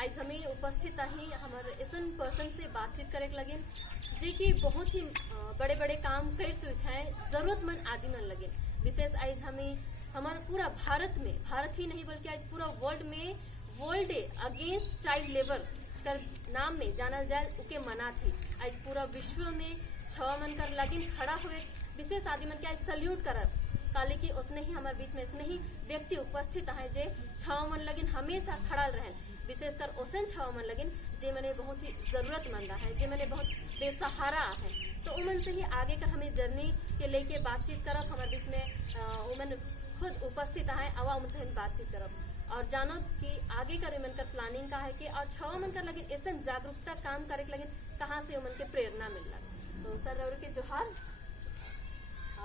आज हमें उपस्थित ही हमारे ऐसन पर्सन से बातचीत करे लगिन जे कि बहुत ही बड़े बड़े काम कर चुके हैं, जरूरतमंद आदमी मन लगिन। विशेष आज हमें हमारा पूरा भारत में, भारत ही नहीं बल्कि आज पूरा वर्ल्ड में world day against child labour कर नाम में जानल जाए उके मना थी। आज पूरा विश्व में छवा मन कर लगिन खड़ा हुए विशेष आदमी मन के आज सल्यूट करब काले की उसने ही हमारे बीच में इसने ही व्यक्ति उपस्थित है जे छवा मन लगिन हमेशा खड़ा रहे। विशेषकर ओसन छवा मन लगिन जे मैंने बहुत ही जरूरतमंद है, जे मैंने बहुत बेसहारा है। तो उमन से ही आगे कर हमें जर्नी के लेके बातचीत करब। हमारे बीच में उमन खुद उपस्थित है, अवा उमन से बातचीत करब और जानो कि आगे कर उमन कर प्लानिंग का है कि और छवा मन कर लगिन ऐसा जागरूकता काम करे के लगिन कहाँ से उमन के प्रेरणा मिल लगे। तो सर रौरे के जोहार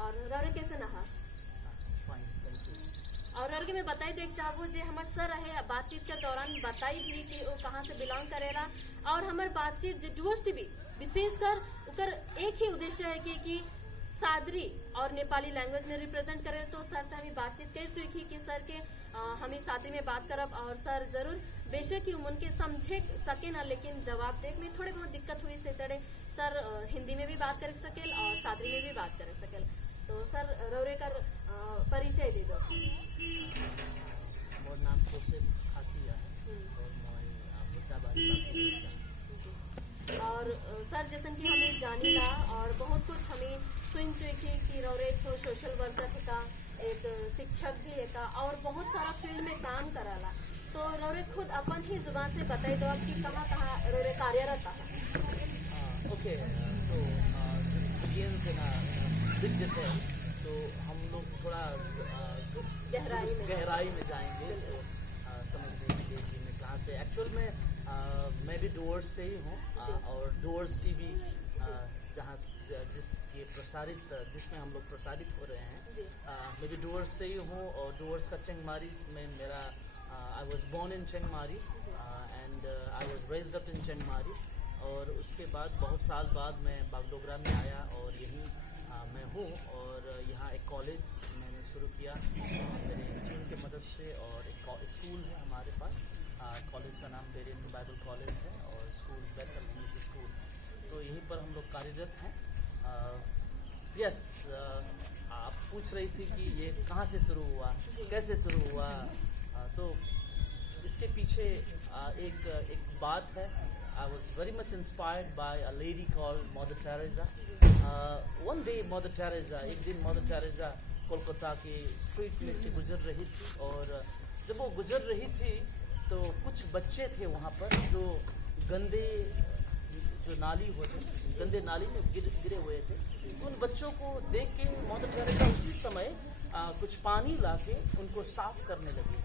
और रौरे कैसे नहा और अर्घ में बताई देख चाहूँ जे हमारे सर है बातचीत के दौरान बताई भी कि वो कहाँ से बिलोंग करेला और हमारे बातचीत जे डूअर्स टीवी विशेषकर उकर एक ही उद्देश्य है कि सादरी और नेपाली लैंग्वेज में रिप्रेजेंट करे। तो सर से हमें बातचीत कर चुकी कि सर के हमें सादरी में बात करब और सर जरूर बेशक ही उनके समझे सके ना, लेकिन जवाब दे में थोड़ी बहुत दिक्कत हुई से चढ़े सर हिंदी में भी बात कर सकेल और सादरी में भी बात कर सकेल। तो सर रौरे कर परिचय दे दो। मोर नाम जोसेफ खातिया और और सर जैसन कि हमें जानीला और बहुत कुछ हमें सुन चुकी कि रौरे तो सोशल वर्कर का एक शिक्षक भी है का और बहुत सारा फील्ड में काम कराला। तो रौरे खुद अपन ही जुबान से बताई दो कि कहाँ कहाँ रौरे कार्यरत है। ओके, तो तो हम लोग थोड़ा गहराई में जाएंगे तो समझ लेंगे कि मैं कहाँ से एक्चुअल में मैं भी डूअर्स से ही हूँ और डूअर्स टीवी जहाँ जिसमें हम लोग प्रसारित हो रहे हैं मैं भी डूअर्स से ही हूँ और डूअर्स का चिंगमारी में मेरा I was born in Chingmari and I was raised up in Chingmari और उसके बाद बहुत साल बाद मैं बागडोगरा में आया और यहीं मैं हूँ और यहाँ एक कॉलेज मैंने शुरू किया मेरे टीम की मदद से और एक स्कूल है हमारे पास। कॉलेज का नाम बेरियन बाइबल कॉलेज है और स्कूल बेथल इंग्लिश स्कूल। तो यहीं पर हम लोग कार्यरत हैं। यस, आप पूछ रही थी कि ये कहाँ से शुरू हुआ, कैसे शुरू हुआ। तो इसके पीछे एक बात है। I was very much inspired by a lady called Mother Teresa. One day Mother Teresa, एक दिन Mother Teresa कोलकाता के स्ट्रीट में से गुजर रही थी और जब वो गुजर रही थी तो कुछ बच्चे थे वहाँ पर जो गंदे नाली में गिरे हुए थे। तो उन बच्चों को देख के मदर टेरेसा उसी समय कुछ पानी लाके उनको साफ करने लगी।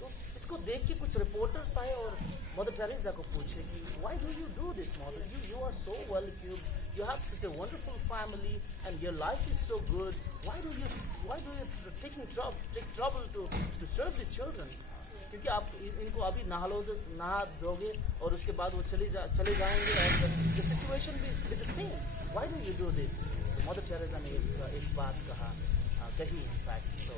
तो इसको देख के कुछ रिपोर्टर्स आए और मदर टेरेसा को पूछे कि why do you do this mother, you are so well equipped, you have such a wonderful family and your life is so good, why do you take trouble to serve the children? क्योंकि आप इनको अभी नहा दोगे और उसके बाद वो चले जाएंगे और the situation will be the same, why do you do this? तो मदर टेरेसा ने एक बात कही इनफैक्ट। तो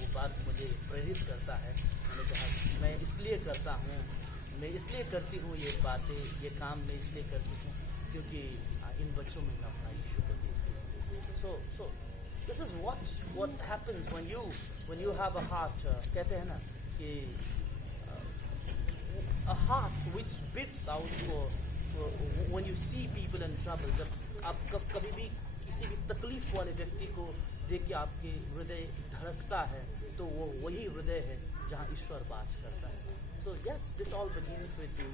वो बात मुझे प्रेरित करता है। मैंने कहा मैं इसलिए करती हूँ ये बातें, ये काम मैं इसलिए करती हूँ क्योंकि इन बच्चों में मैं अपना यीशु को देखती हूँ। So this is what happens when you have a heart, कहते हैं ना कि a heart which beats out for when you see people in trouble। जब आप कभी भी किसी भी तकलीफ वाले व्यक्ति को देख के आपके हृदय धड़कता है तो वो वही हृदय है जहाँ ईश्वर वास करता है। So yes, this all begins with the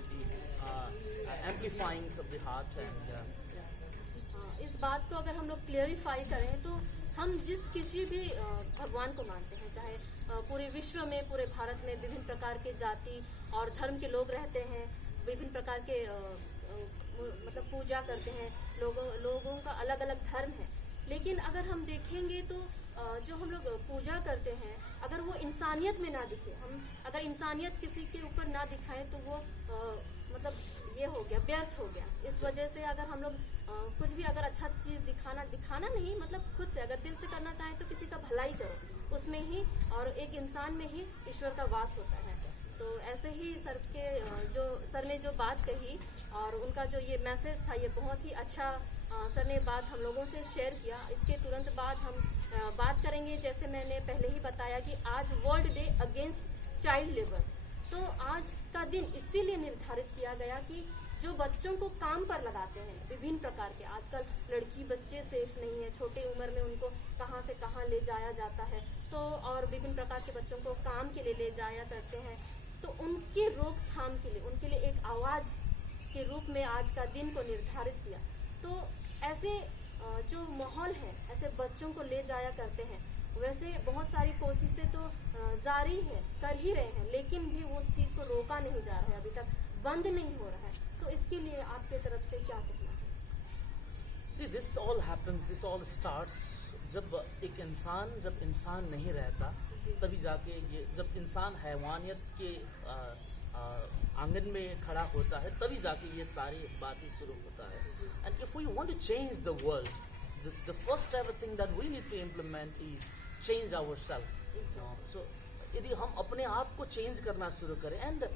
amplifying of the heart and इस बात को अगर हम लोग क्लियरिफाई करें तो हम जिस किसी भी भगवान को मानते हैं, चाहे पूरे विश्व में, पूरे भारत में विभिन्न प्रकार के जाति और धर्म के लोग रहते हैं, विभिन्न प्रकार के मतलब पूजा करते हैं, लोगों का अलग अलग धर्म है। लेकिन अगर हम देखेंगे तो जो हम लोग पूजा करते हैं अगर वो इंसानियत में ना दिखे, हम अगर इंसानियत किसी के ऊपर ना दिखाएं तो वो मतलब ये हो गया, व्यर्थ हो गया। इस वजह से अगर हम लोग कुछ भी अगर अच्छा चीज दिखाना नहीं, मतलब खुद से अगर दिल से करना चाहें तो किसी का भलाई करो, उसमें ही और एक इंसान में ही ईश्वर का वास होता है। तो ऐसे ही जो सर ने जो बात कही और उनका जो ये मैसेज था, ये बहुत ही अच्छा सर ने बात हम लोगों से शेयर किया। इसके तुरंत बाद हम बात करेंगे, जैसे मैंने पहले ही बताया कि आज world day against child labour. तो आज का दिन इसीलिए निर्धारित किया गया कि जो बच्चों को काम पर लगाते हैं विभिन्न प्रकार के, आजकल लड़की बच्चे सेफ नहीं है, छोटे उम्र में उनको कहाँ से कहाँ ले जाया जाता है, तो और विभिन्न प्रकार के बच्चों को काम के लिए ले जाया करते हैं, तो उनकी रोकथाम के लिए, उनके लिए एक आवाज़ के रूप में आज का दिन को निर्धारित किया। तो ऐसे जो माहौल है, ऐसे बच्चों को ले जाया करते हैं, वैसे बहुत सारी कोशिशें तो जारी है, कर ही रहे हैं, लेकिन भी वो उस चीज़ को रोका नहीं जा रहा है, अभी तक बंद नहीं हो रहा है। तो इसके लिए आपके तरफ से क्या कहना है? See, this all happens, this all starts जब एक इंसान नहीं रहता, तभी जाके ये, जब इंसान हैवानियत के आंगन में खड़ा होता है, तभी जाके ये सारी बातें शुरू होता है। And if we want to change the world, the first ever thing that we need to implement is change ourselves. So यदि हम अपने आप को चेंज करना शुरू करें, and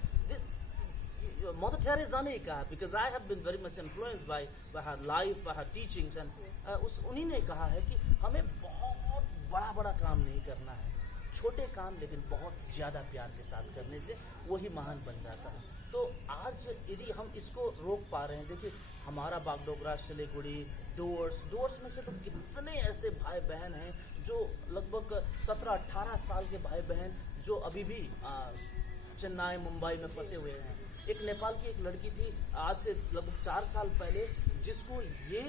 Mother Teresa ने कहा, because I have been very much influenced by her life, by her teachings, and उन्हीं ने कहा है कि हमें बहुत बड़ा काम नहीं करना है, छोटे काम लेकिन बहुत ज़्यादा प्यार के साथ करने से वही महान बन जाता है। तो आज यदि हम इसको रोक पा रहे हैं, देखिए हमारा बागडोगरा, सिलीगुड़ी, डोर्स में से तो कितने ऐसे भाई बहन हैं जो लगभग 17-18 साल के भाई बहन जो अभी भी चेन्नई, मुंबई में फंसे हुए हैं। एक नेपाल की एक लड़की थी आज से लगभग 4 साल पहले, जिसको ये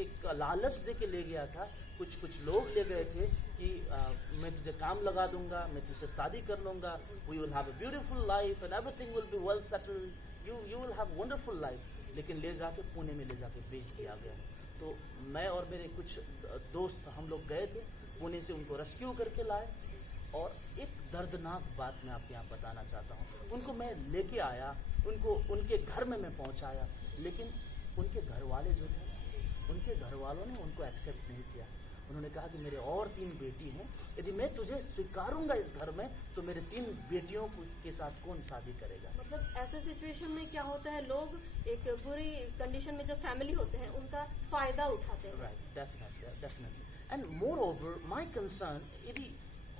एक लालच दे के ले गया था, कुछ लोग ले गए थे कि मैं तुझे काम लगा दूंगा, मैं तुझसे शादी कर लूंगा, we will have a beautiful life and everything will be well settled, you will have wonderful life. लेकिन ले जाके पुणे में ले जाके बेच दिया गया। तो मैं और मेरे कुछ दोस्त हम लोग गए थे पुणे से, उनको रेस्क्यू करके लाए, और एक दर्दनाक बात मैं आपके यहाँ बताना चाहता हूँ। उनको मैं लेके आया, उनको उनके घर में मैं पहुँचाया, लेकिन उनके घर वाले जो थे, उनके घर वालों ने उनको एक्सेप्ट नहीं किया। उन्होंने कहा कि मेरे और 3 बेटी हैं, यदि मैं तुझे स्वीकारूंगा इस घर में तो मेरे 3 बेटियों के साथ कौन शादी करेगा। मतलब ऐसे सिचुएशन में क्या होता है, लोग एक बुरी कंडीशन में जो फैमिली होते हैं उनका फायदा उठाते हैं। Right, definitely. And more over my concern, यदि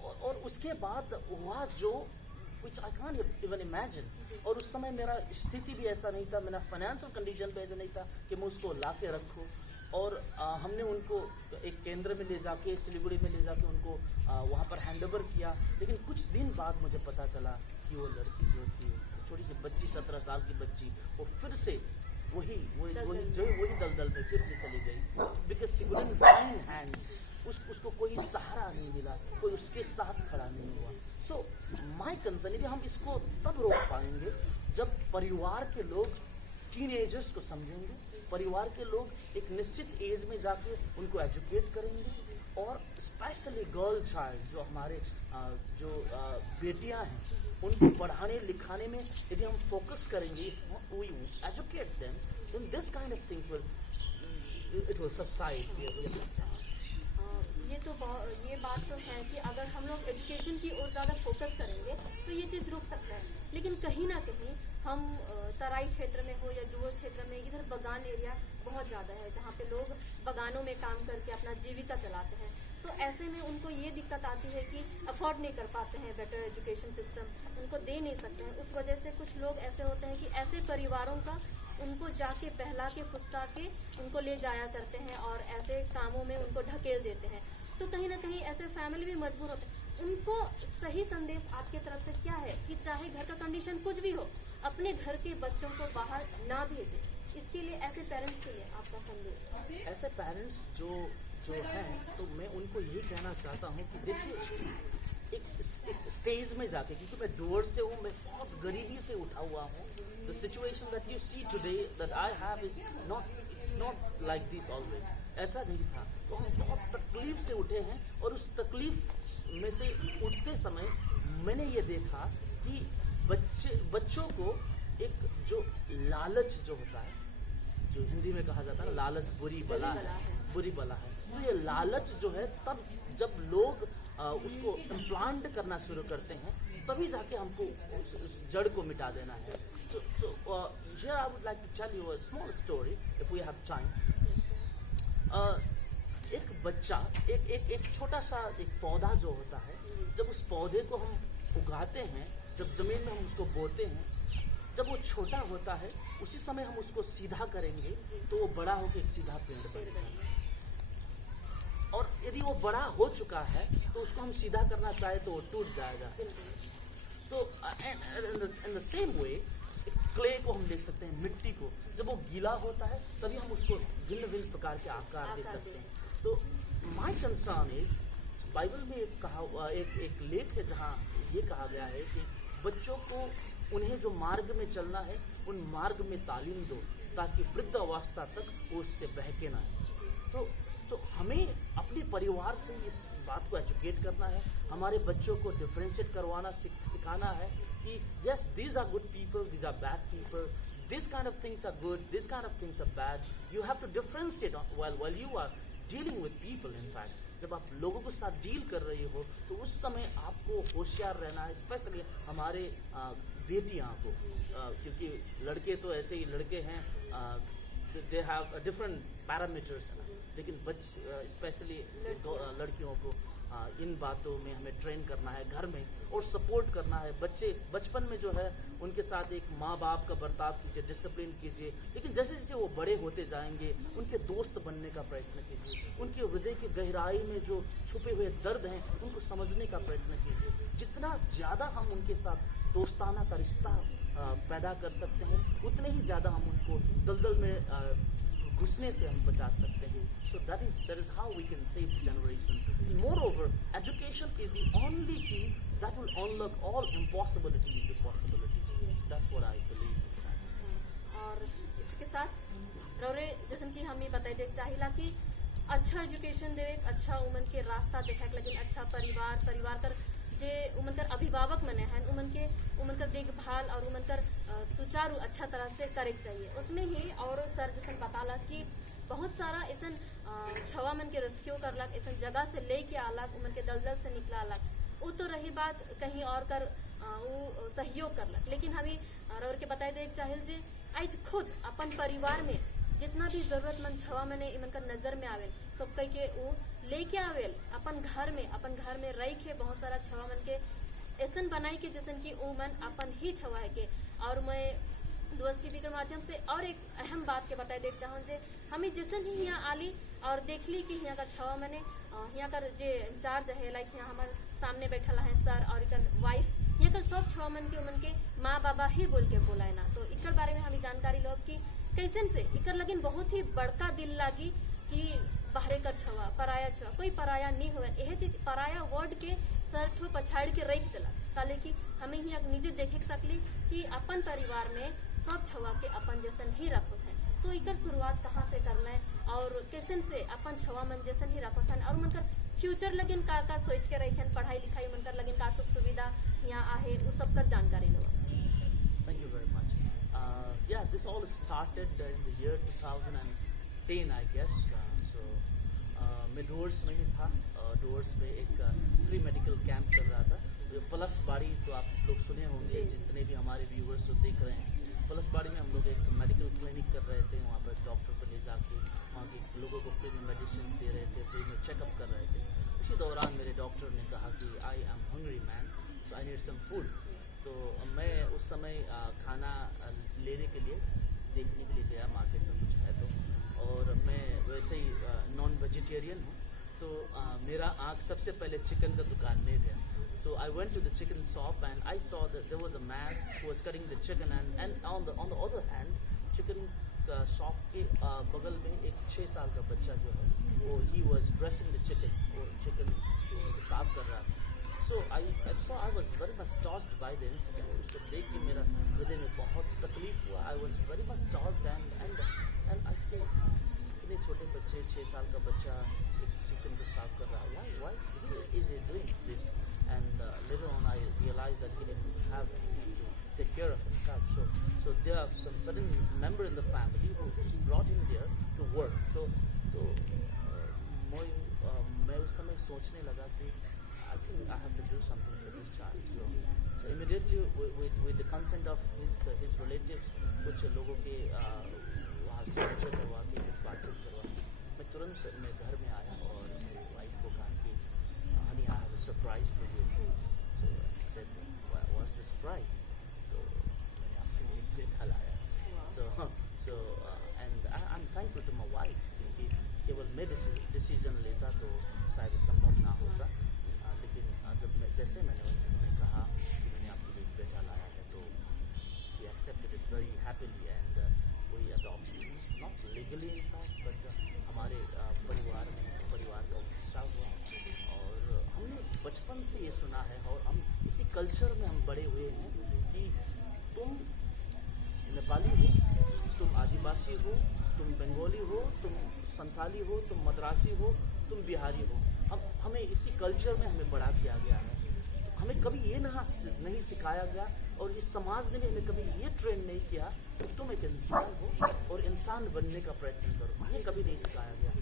और उसके बाद हुआ जो which I can't even imagine, और उस समय मेरा स्थिति भी ऐसा नहीं था, मेरा फाइनेंशियल कंडीशन भी ऐसा नहीं था कि मैं उसको ला के रखूँ। और हमने उनको एक केंद्र में ले जाके, सिलीगुड़ी में ले जाके उनको वहाँ पर हैंडओवर किया। लेकिन कुछ दिन बाद मुझे पता चला कि वो लड़की जो थी, छोटी सी बच्ची, 17 साल की बच्ची, वो फिर से वही दलदल में फिर से चली गई, because she couldn't find hands. उसको कोई सहारा नहीं मिला, कोई उसके साथ खड़ा नहीं हुआ। सो माई कंसर्न, यदि हम इसको तब रोक पाएंगे जब परिवार के लोग टीनेजर्स को समझेंगे, परिवार के लोग एक निश्चित एज में जाके उनको एजुकेट करेंगे, और स्पेशली गर्ल चाइल्ड जो हमारे जो बेटियां हैं, उनको पढ़ाने लिखाने में यदि हम फोकस करेंगे, we educate them, then this kind of things will subside. ये बात तो है कि अगर हम लोग एजुकेशन की ओर ज़्यादा फोकस करेंगे तो ये चीज़ रुक सकता है, लेकिन कहीं ना कहीं हम तराई क्षेत्र में हो या डूवर्स क्षेत्र में, इधर बगान एरिया बहुत ज़्यादा है जहाँ पे लोग बगानों में काम करके अपना जीविका चलाते हैं। तो ऐसे में उनको ये दिक्कत आती है कि अफोर्ड नहीं कर पाते हैं, बेटर एजुकेशन सिस्टम उनको दे नहीं सकते हैं। उस वजह से कुछ लोग ऐसे होते हैं कि ऐसे परिवारों का उनको जाके बहला के फुसला के उनको ले जाया करते हैं और ऐसे कामों में उनको ढकेल देते हैं। तो कहीं ना कहीं ऐसे फैमिली भी मजबूर होते हैं। उनको सही संदेश आपके तरफ से क्या है कि चाहे घर का कंडीशन कुछ भी हो, अपने घर के बच्चों को बाहर ना भेजें? इसके लिए ऐसे पेरेंट्स के लिए आपका संदेश? ऐसे पेरेंट्स जो हैं, तो मैं उनको यही कहना चाहता हूँ कि देखिए एक स्टेज में जाके, क्योंकि मैं डोर से हूँ, मैं बहुत गरीबी से उठा हुआ हूँ। The situation that you see today that I have is not like this always. ऐसा नहीं था। तो हम बहुत तकलीफ से उठे हैं, और उस तकलीफ में से उठते समय मैंने ये देखा कि बच्चों को एक जो लालच जो होता है, जो हिंदी में कहा जाता है लालच बुरी बला है। तो ये लालच जो है, तब जब लोग उसको इम्प्लांट करना शुरू करते हैं, तभी जाके हमको उस जड़ को मिटा देना है. So here I would like to tell you a small story if we have time. एक बच्चा एक छोटा सा एक पौधा जो होता है, जब उस पौधे को हम उगाते हैं, जब जमीन में हम उसको बोते हैं, जब वो छोटा होता है उसी समय हम उसको सीधा करेंगे तो वो बड़ा होकर एक सीधा पेड़ बनेगा. और यदि वो बड़ा हो चुका है तो उसको हम सीधा करना चाहे तो वो टूट जाएगा. तो in the same way clay को हम देख सकते हैं, मिट्टी को जब वो गीला होता है तभी हम उसको भिन्न भिन्न प्रकार के आकार दे सकते हैं. तो माय कंसर्न इज, बाइबल में एक लेख है जहाँ ये कहा गया है कि बच्चों को उन्हें जो मार्ग में चलना है उन मार्ग में तालीम दो ताकि वृद्ध अवस्था तक वो उससे बहके ना. तो हमें अपने परिवार से इस बात को एजुकेट करना है, हमारे बच्चों को डिफरेंशिएट करवाना सिखाना है कि yes these are good people, these are bad people, this kind of things are good, this kind of things are bad. You have to differentiate while you are dealing with people. In fact जब आप लोगों के साथ deal कर रहे हो तो उस समय आपको होशियार रहना है, स्पेशली हमारे बेटियां को, क्योंकि लड़के तो ऐसे ही लड़के हैं, दे हैव डिफरेंट पैरामीटर्स, लेकिन स्पेशली लड़कियों को इन बातों में हमें ट्रेन करना है घर में और सपोर्ट करना है. बच्चे बचपन में जो है उनके साथ एक माँ बाप का बर्ताव कीजिए, डिसिप्लिन कीजिए, लेकिन जैसे जैसे वो बड़े होते जाएंगे उनके दोस्त बनने का प्रयत्न कीजिए, उनके हृदय की गहराई में जो छुपे हुए दर्द हैं उनको समझने का प्रयत्न कीजिए. जितना ज़्यादा हम उनके साथ दोस्ताना का रिश्ता पैदा कर सकते हैं उतने ही ज़्यादा हम उनको दलदल में घुसने से हम बचा सकते हैं. So that is how we can save the generation. And moreover, education is the only key that will unlock all impossibilities into possibilities. That's what I believe. और इसके साथ रौरे जैसे कि हम ये बताई दे चाहिला कि अच्छा एजुकेशन देवे, अच्छा उमन के रास्ता देखा, लेकिन अच्छा परिवार कर जे उमन कर अभिभावक मने हैं उमन कर देखभाल और उमन कर सुचारू अच्छा तरह से करे चाहिए. उसमें ही और सर जैसे बताला कि बहुत सारा ऐसा छवा मन के रेस्क्यू करलक, ऐसा जगह से ले के आलक, उमन के दलदल से निकला अलग. वो तो रही बात कहीं और कर वो सहयोग करलक, लेकिन हमें और के बताए दे चाहिए जे आज खुद अपन परिवार में जितना भी जरूरतमंद छवा मने इमन कर नजर में आवेल सब कह के वो लेके आवेल अपन घर में रह के बहुत सारा छवा मन के ऐसा बनाई के जैसे कि वो मन अपन ही छवा है के. और मैं दोस्त टीवी के माध्यम से और एक अहम बात के बताए देख चाहूँ जे हमें जैसे ही यहाँ आली और देख ली कि यहाँ का छवा मने यहाँ कर जे इंचार्ज है, लाइक यहाँ हमारे सामने बैठा है सर और इकर वाइफ, यहाँ कर सब छवा मन के माँ बाबा ही बोल के बोला है ना. तो इकर बारे में हमें जानकारी लो कि कैसे से इकर लगिन बहुत ही बड़का दिल लागी कि बाहरे कर छवा पराया छवा कोई पराया नहीं हुआ. यह चीज पराया वर्ड के सर ठो पछाड़ के रख दिलक ताले कि हमें यहाँ निजे देखे सकली कि अपन परिवार में सब छवा के अपन जैसन ही रखत है. तो इकर शुरुआत कहाँ से करना है और कैसे से अपन छवा मन जैसन ही रखत है और मनकर फ्यूचर लगिन का सोच के रही पढ़ाई लिखाई मनकर लगिन का सुख सुविधा यहाँ आहे वो सब कर जानकारी लो. Thank you very much. Yeah, this all started in the year 2010, I guess. मैं डोर्स में ही था. डोर्स में एक फ्री मेडिकल कैंप कर रहा था. प्लस बाड़ी तो आप लोग सुने होंगे, जितने भी हमारे व्यूवर्स जो देख रहे हैं. प्लस बाड़ी में हम लोग एक मेडिकल क्लिनिक कर रहे थे. वहाँ पर डॉक्टर को ले जाके वहाँ के लोगों को फ्री में मेडिसिन दे रहे थे, फ्री में चेकअप कर रहे थे. उसी दौरान मेरे डॉक्टर ने कहा कि I am hungry man, so I need some food. तो मैं उस समय खाना लेने के लिए देखने के लिए गया मार्केट में कुछ है तो, और मैं वैसे ही नॉन वेजिटेरियन हूँ. तो मेरा आँख सबसे पहले चिकन का दुकान में गया. So I went to the chicken shop and I saw that there was a man who was cutting the chicken and on the other hand chicken shop के बगल में एक 6 साल का बच्चा जो है वो he was dressing the chicken, वो chicken साफ कर रहा था. So I was very much touched by the incident. उसको देख के मेरा हृदय में बहुत तकलीफ हुआ. I was very much touched and I said इतने छोटे बच्चे 6 साल का बच्चा एक चिकन को साफ कर रहा है. Why is he doing this? And later on I realized that he didn't have anything to take care of himself. So there are some certain member in the family who brought him there to work. So मैं उस समय सोचने लगा कि I think I have to do something for this child. Immediately with the consent of his relatives कुछ लोगों के वहाँ से करवा के कुछ बातचीत करवा, मैं तुरंत मैं घर में आया और मेरी वाइफ को कहा कि honey I have a surprise for you. So said what's the surprise? तो मैंने आपके लिए पेठा लाया। So and I am thankful to my wife, क्योंकि केवल मैं डिसीजन लेता तो शायद संभव ना होता। लेकिन जब जैसे मैंने उन्हें कहा कि मैंने आपके लिए पेठा लाया है, तो she accepted it very happily and we adopt, not legally in fact, but हमारे परिवार का हिस्सा हुआ। और हमने बचपन से ये सुना है और हम इसी कल्चर में हम बड़े हुए हैं कि तुम नेपाली हो, तुम आदिवासी हो, तुम बंगाली हो, तुम संथाली हो, तुम मद्रासी हो, तुम बिहारी हो। हमें इसी कल्चर में हमें बड़ा किया गया है। हमें कभी ये नहीं सिखाया गया और इस समाज ने भी हमें कभी ये ट्रेन नहीं किया कि तुम एक इंसान हो और इंसान बनने का प्रयत्न करो। ये कभी नहीं सिखाया गया।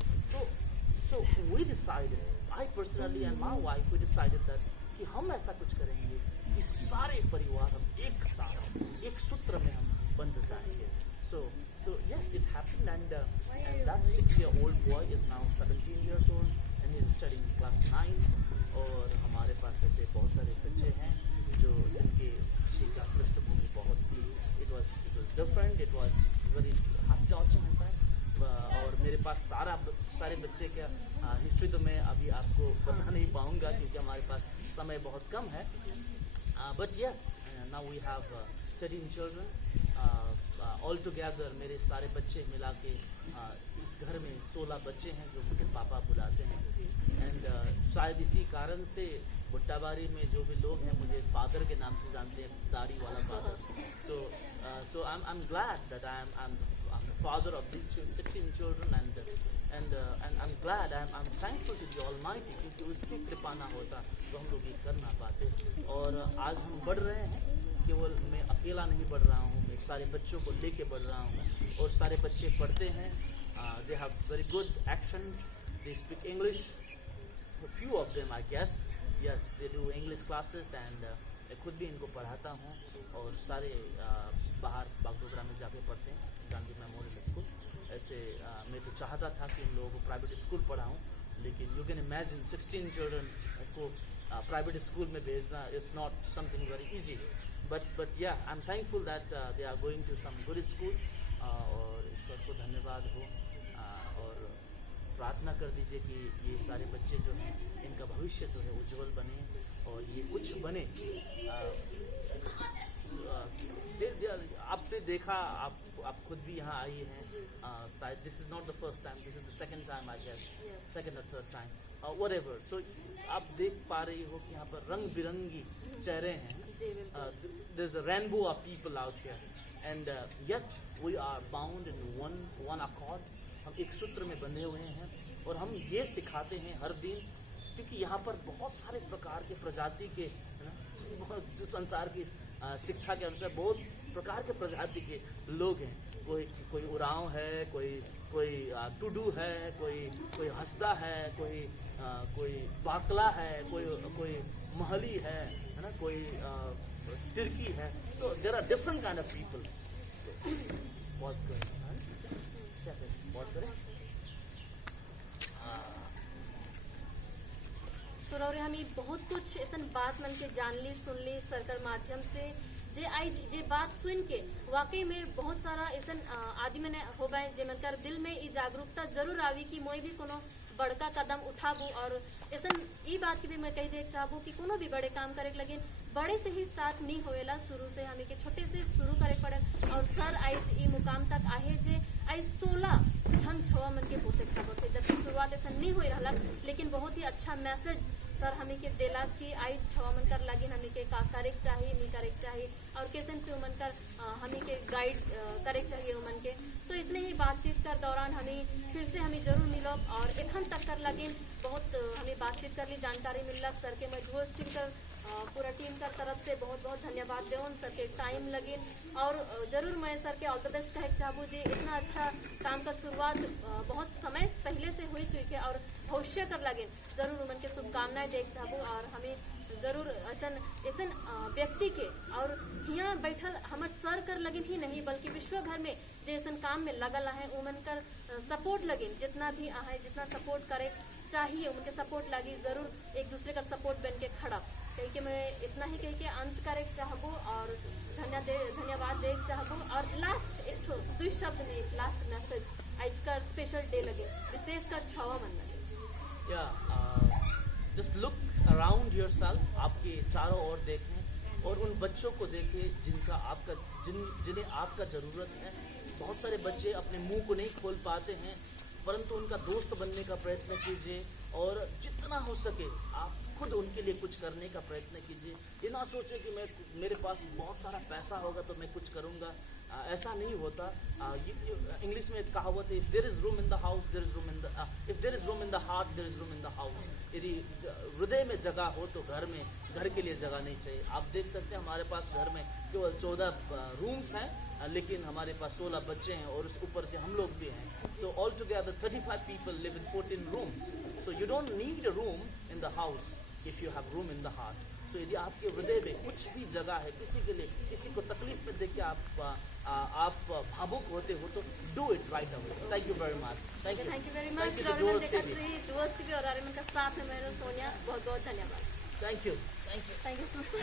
So we decided, I personally and my wife, we decided that कि हम ऐसा कुछ करेंगे कि सारे परिवार हम एक साथ एक सूत्र में हम बंध जाएंगे। So yes, it happened and that 6-year-old boy is now 17 years old and he is studying class 9। और हमारे पास ऐसे बहुत सारे बच्चे हैं जो जिनके शिक्षा पृष्ठभूमि बहुत ही it was different, it was very heart-touching in fact। और मेरे पास सारे बच्चे का हिस्ट्री तो मैं अभी आपको बता नहीं पाऊंगा क्योंकि हमारे पास समय बहुत कम है। But yes, now we have 13 children all together. मेरे सारे बच्चे मिला के इस घर में 16 बच्चे हैं जो मुझे पापा बुलाते हैं। एंड शायद इसी कारण से भुट्टाबारी में जो भी लोग हैं मुझे फादर के नाम से जानते हैं, दाढ़ी वाला father. So I'm glad that I'm the father of these 16 children and I'm glad, I'm thankful to the Almighty, क्योंकि उसकी कृपा ना होता तो हम लोग ये कर ना पाते। और आज हम बढ़ रहे हैं, केवल मैं अकेला नहीं बढ़ रहा हूँ, मैं सारे बच्चों को लेके बढ़ रहा हूँ और सारे बच्चे पढ़ते हैं। They have very good accent, they speak English, a few of them I guess, yes they do English classes and मैं खुद भी इनको पढ़ाता हूँ और सारे बाहर बागडोगरा में जाके पढ़ते हैं, गांधी मेमोरियल स्कूल। ऐसे मैं तो चाहता था कि इन लोगों को प्राइवेट स्कूल पढ़ाऊँ, लेकिन यू कैन इमेजिन 16 चिल्ड्रन को प्राइवेट स्कूल में भेजना is not something very easy. But ya I am thankful that they are going to some good school. और ईश्वर को धन्यवाद हो और प्रार्थना कर दीजिए कि ये सारे बच्चे जो हैं इनका भविष्य जो है उज्जवल बने और ये कुछ बने। आपने देखा, आप खुद भी यहाँ आई हैं, शायद this is not the first time, this is the second time I guess, second और थर्ड टाइम व्हाटएवर। सो आप देख पा रही हो कि यहाँ पर रंग बिरंगी चेहरे हैं। There is a rainbow of people out here and yet we are bound in one accord. हम एक सूत्र में बंधे हुए हैं और हम ये सिखाते हैं हर दिन, क्योंकि यहाँ पर बहुत सारे प्रकार के प्रजाति के जो संसार की शिक्षा के अनुसार बहुत प्रकार के प्रजाति के लोग हैं। कोई उरांव है, कोई टुडू है, कोई हंसदा है, कोई बाकला है, कोई महली है ना, कोई तिरकी है। तो there are different kind of people. बहुत क्या करें, बहुत करें। तो रौरे हमी बहुत कुछ ऐसा बात मन के जान ली, सुन ली सरकार माध्यम से, जे बात सुन के वाकई में बहुत सारा ऐसा आदमी ने हो गए जे मनकर दिल में ये जागरूकता जरूर आवी कि मैं भी कोनो बड़का कदम उठाबू। और ऐसा ये बात की भी मैं कही देख चाहबू कि कोनो भी बड़े काम करे लगे बड़े से ही स्टार्ट नहीं होएला, शुरू से हमें के छोटे से शुरू करे पड़े। और सर आज ये मुकाम तक आए जे आज 16 झन छवा मन के पोते होते, जबकि शुरुआत ऐसा नहीं हो रहा, लेकिन बहुत ही अच्छा मैसेज सर हमें के देला कि आज छवा मन कर लगे हमें के का करे चाहिए, नहीं करे चाहिए और कैसे से उमन कर हमें के गाइड करे चाहिए उमन के। तो इसने ही बातचीत कर दौरान हमें फिर से हमें जरूर मिलो और एखन तक कर लगे बहुत हमें बातचीत कर ली, जानकारी मिलला। सर के मैं यूएस टीम कर पूरा टीम कर तरफ से बहुत बहुत धन्यवाद दे सर के टाइम लगे। और जरूर मैं सर के ऑल द बेस्ट कहे चाहूँ जी, इतना अच्छा काम का शुरुआत बहुत समय पहले से हुई चुकी है और भविष्य कर लगे जरूर उमन के शुभकामनाएं देख चाहूँ। और हमें जरूर ऐसन ऐसन व्यक्ति के और यहाँ बैठल हमर सर कर लगिन ही नहीं बल्कि विश्व भर में जे ऐसन काम में लगल है उमन कर सपोर्ट लगिन जितना भी आहे जितना सपोर्ट करे चाहिए उनके सपोर्ट लगी जरूर एक दूसरे का सपोर्ट बन के खड़ा कह के मैं इतना ही कह के अंत करे चाहबो और धन्यवाद दे चाहबो और लास्ट एक दो शब्द में एक लास्ट मैसेज आज का स्पेशल डे लगे विशेष कर 6 मन लगे जस्ट लुक अराउंड योरसेल्फ, आपके चारों ओर देखें और उन बच्चों को देखें जिन्हें आपका जरूरत है। बहुत सारे बच्चे अपने मुंह को नहीं खोल पाते हैं, परंतु उनका दोस्त बनने का प्रयत्न कीजिए और जितना हो सके आप खुद उनके लिए कुछ करने का प्रयत्न कीजिए। ये ना सोचे कि मेरे पास बहुत सारा पैसा होगा तो मैं कुछ करूंगा, ऐसा नहीं होता। इंग्लिश में एक कहावत है, if there is room in the house there is room in the if there is room in the heart there is room in the house. यदि हृदय में जगह हो तो घर के लिए जगह नहीं चाहिए। आप देख सकते हैं हमारे पास घर में केवल 14 रूम्स हैं, लेकिन हमारे पास 16 बच्चे हैं और उस ऊपर से हम लोग भी हैं। So altogether 35 people live in 14 rooms. So you don't need a room in the house if you have room in the heart. So यदि आपके हृदय में कुछ भी जगह है किसी के लिए, किसी को तकलीफ में देख के आप भावुक होते हो तो do it right away. Thank you very much. Thank you very much. Doors TV और आर्यमन का साथ है मेरे सोनिया, बहुत बहुत धन्यवाद। Thank you. Thank you.